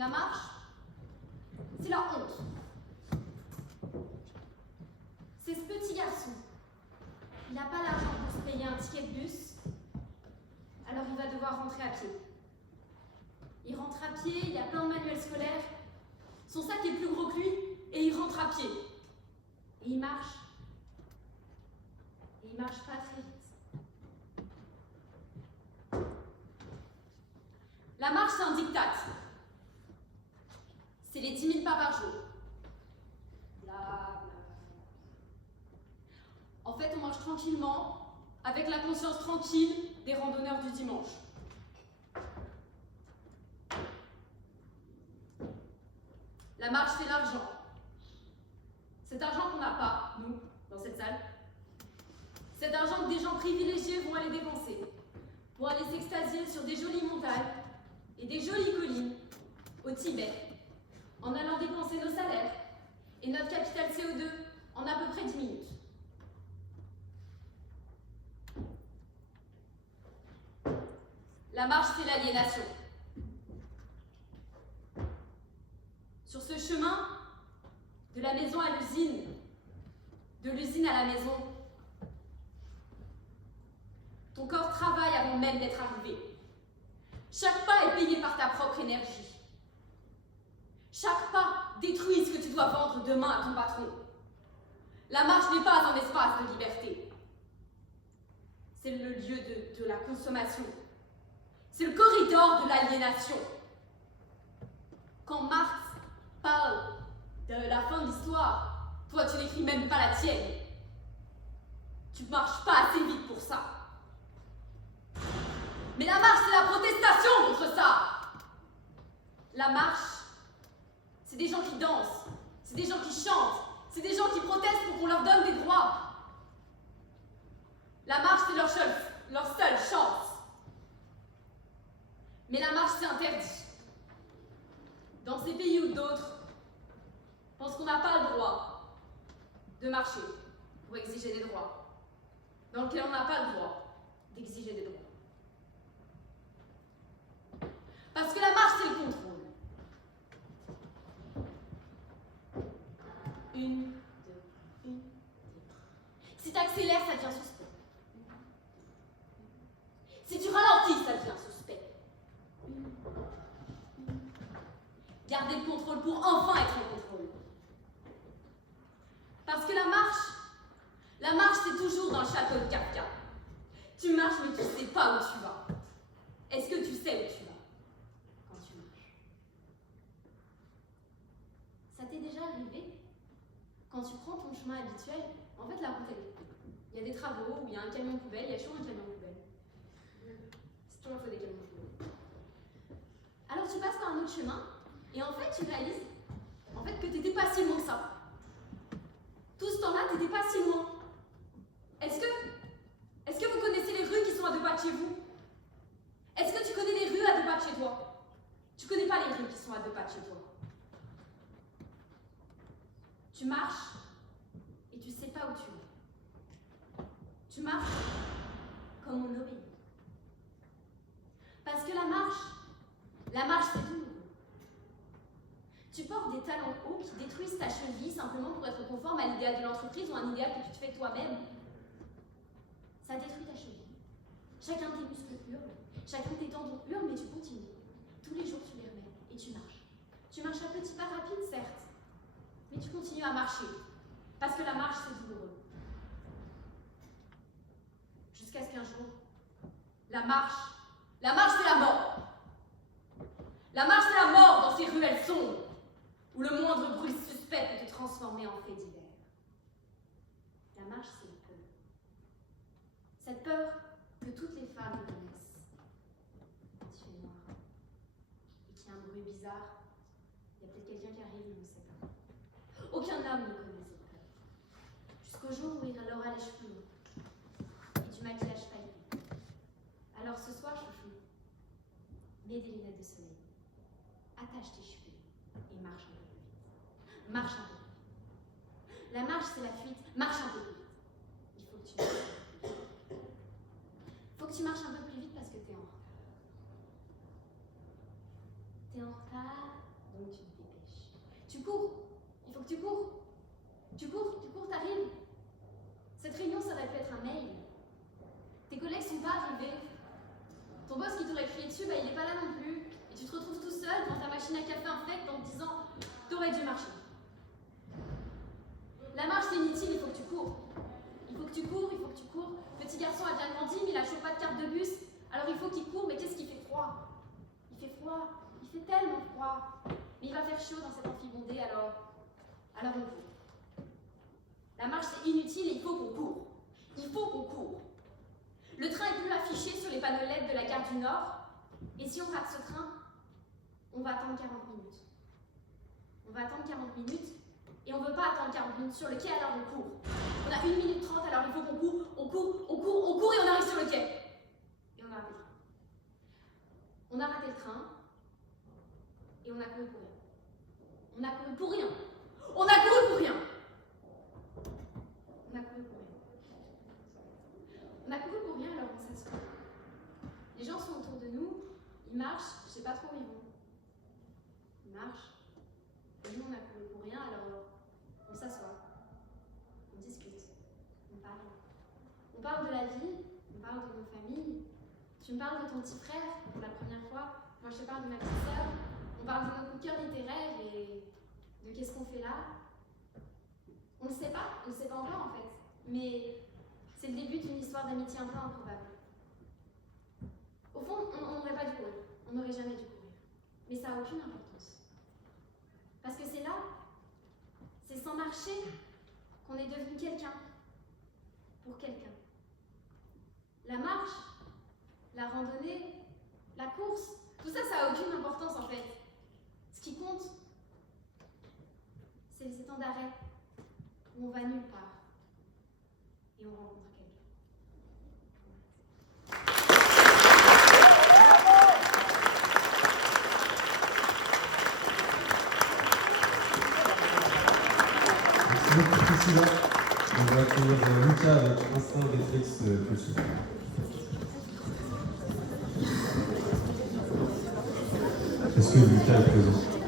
La marche, c'est la honte. C'est ce petit garçon. Il n'a pas l'argent pour se payer un ticket de bus, alors il va devoir rentrer à pied. Il rentre à pied, il y a plein de manuels scolaires, son sac est plus gros que lui, et il rentre à pied. Et il marche. Et il marche pas très vite. La marche, c'est un diktat. C'est les 10 000 pas par jour. Bla, bla. En fait, on marche tranquillement, avec la conscience tranquille des randonneurs du dimanche. La marche, c'est l'argent. Cet argent qu'on n'a pas, nous, dans cette salle. Cet argent que des gens privilégiés vont aller dépenser pour aller s'extasier sur des jolies montagnes et des jolies collines au Tibet, en allant dépenser nos salaires et notre capital CO2 en à peu près 10 minutes. La marche, c'est l'aliénation. Sur ce chemin, de la maison à l'usine, de l'usine à la maison, ton corps travaille avant même d'être arrivé. Chaque pas est payé par ta propre énergie. Chaque pas détruit ce que tu dois vendre demain à ton patron. La marche n'est pas un espace de liberté. C'est le lieu de la consommation. C'est le corridor de l'aliénation. Quand Marx parle de la fin de l'histoire, toi tu n'écris même pas la tienne. Tu ne marches pas assez vite pour ça. Mais la marche, c'est la protestation contre ça. La marche, c'est des gens qui dansent, c'est des gens qui chantent, c'est des gens qui protestent pour qu'on leur donne des droits. La marche, c'est leur seule chance. Mais la marche, c'est interdit. Dans ces pays ou d'autres, pensent qu'on n'a pas le droit de marcher pour exiger des droits, dans lequel on n'a pas le droit d'exiger des droits. Parce que la marche, c'est le contrôle. 1, 2, 1, 2. Si tu accélères, ça devient suspect. Si tu ralentis, ça devient suspect. Garder le contrôle pour enfin être en contrôle. Parce que la marche, c'est toujours dans le château de Kafka. Tu marches, mais tu ne sais pas où tu vas. Est-ce que tu sais où tu vas quand tu marches? Ça t'est déjà arrivé? Quand tu prends ton chemin habituel, en fait, la route, elle est coupée. Il y a des travaux où il y a un camion poubelle, il y a toujours un camion poubelle. C'est toujours il faut des camions poubelle. Alors tu passes par un autre chemin, et en fait, tu réalises que tu n'étais pas si loin que ça. Tout ce temps-là, tu n'étais pas si loin. Est-ce que vous connaissez les rues qui sont à 2 pas de chez vous? Est-ce que tu connais les rues à 2 pas de chez toi? Tu connais pas les rues qui sont à 2 pas de chez toi. Tu marches et tu sais pas où tu vas. Tu marches comme on obéit. Parce que la marche c'est douloureux. Tu portes des talons hauts qui détruisent ta cheville simplement pour être conforme à l'idéal de l'entreprise ou un idéal que tu te fais toi-même. Ça détruit ta cheville. Chacun de tes muscles hurle, chacun de tes tendons hurle, mais tu continues. Tous les jours, tu les remets et tu marches. Tu marches à petits pas rapides, certes, mais tu continues à marcher. Parce que la marche, c'est douloureux. Jusqu'à ce qu'un jour, la marche, c'est la mort. La marche, c'est la mort dans ces ruelles sombres, où le moindre bruit suspect peut te transformer en fait divers. La marche, c'est une peur. Cette peur que toutes les femmes connaissent. Quand il fait noir et qu'il y a un bruit bizarre, il y a peut-être quelqu'un qui arrive, on ne sait pas. Aucun homme ne connaît cette peur. Jusqu'au jour où il aura les cheveux longs et du maquillage pailleté. Alors ce soir, chouchou, mets des lunettes de soleil, attache tes cheveux et marche un peu plus vite. Marche un peu plus vite. La marche, c'est la fuite. Marche un peu plus vite. Il faut que tu marches un peu plus vite. Faut que tu marches un peu plus vite parce que t'es en retard. T'es en retard Donc tu te dépêches. Tu cours. Il faut que tu cours. Tu cours, t'arrives. Cette réunion, ça aurait pu être un mail. Tes collègues sont pas arrivés. Ton boss qui t'aurait crié dessus, il est pas là non plus. Et tu te retrouves tout seul devant ta machine à café infecte en te disant t'aurais dû marcher. La marche, c'est inutile, il faut que tu cours. Il faut que tu cours. Petit garçon a bien grandi, mais il a toujours pas de carte de bus. Alors il faut qu'il court, mais qu'est-ce qu'il fait froid? Il fait froid. Il fait tellement froid. Mais il va faire chaud dans cet amphibondé, alors on court. La marche, c'est inutile et il faut qu'on court. Il faut qu'on court. Le train est plus affiché sur les panneaux LED de la gare du Nord. Et si on rate ce train, on va attendre 40 minutes. On va attendre 40 minutes. Et on ne veut pas attendre 40 minutes sur le quai, alors on court. On a 1 minute 30, alors il faut qu'on court, et on arrive sur le quai. Et on a raté le train. On a raté le train, et on a couru pour rien. On a couru pour rien. On a couru pour rien. On a couru pour rien. On a couru pour rien, alors on s'assoit. Les gens sont autour de nous, ils marchent, je ne sais pas trop où ils vont. Ils marchent. Et nous, on a couru pour rien, alors on s'assoit, on discute, on parle. On parle de la vie, on parle de nos familles. Tu me parles de ton petit frère pour la première fois, moi je te parle de ma petite sœur. On parle de nos coups de cœur littéraires et de qu'est-ce qu'on fait là. On ne sait pas encore en fait, mais c'est le début d'une histoire d'amitié un peu improbable. Au fond, on n'aurait pas dû courir, on n'aurait jamais dû courir, mais ça n'a aucune importance. Parce que c'est là, c'est sans marcher qu'on est devenu quelqu'un, pour quelqu'un. La marche, la randonnée, la course, tout ça, ça n'a aucune importance en fait. Ce qui compte, c'est ces temps d'arrêt où on va nulle part et on rencontre quelqu'un. Merci beaucoup Priscilla. On va accueillir Lucas avec Instinct Réflexe Pulsion. Est-ce que Lucas est présent?